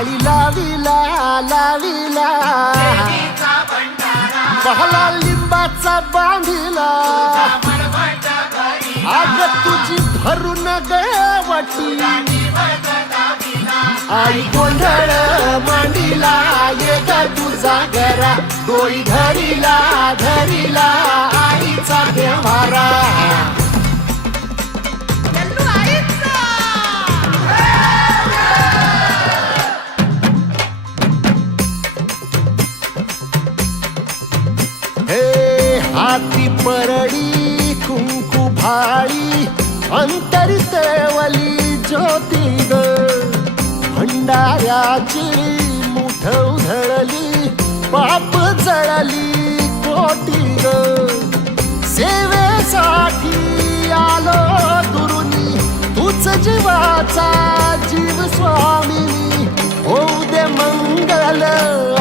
माळी लाविला लाविला बहला लिंबाचा बांधिला आग तुझी भरून गवटी आई गोंधळ मांडीला ये ग तुझा घरा डोई धरीला धरीला आईचा देवारा हाती परडी कुंकू भाळी अंतरितवली ज्योती ग भंडाऱ्याची मुठ उधळली पाप जळली कोटी ग सेवेसाठी आलो दुरुनी तूच जीवाचा जीव स्वामी होऊ दे मंगल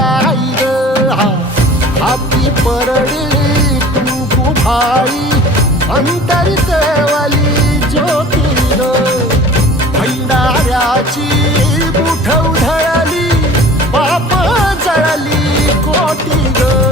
आई ग हाती परडी भाई अंतरितवली ज्योती ग भंडाऱ्याची मुठ उधळली पाप जळली कोटी ग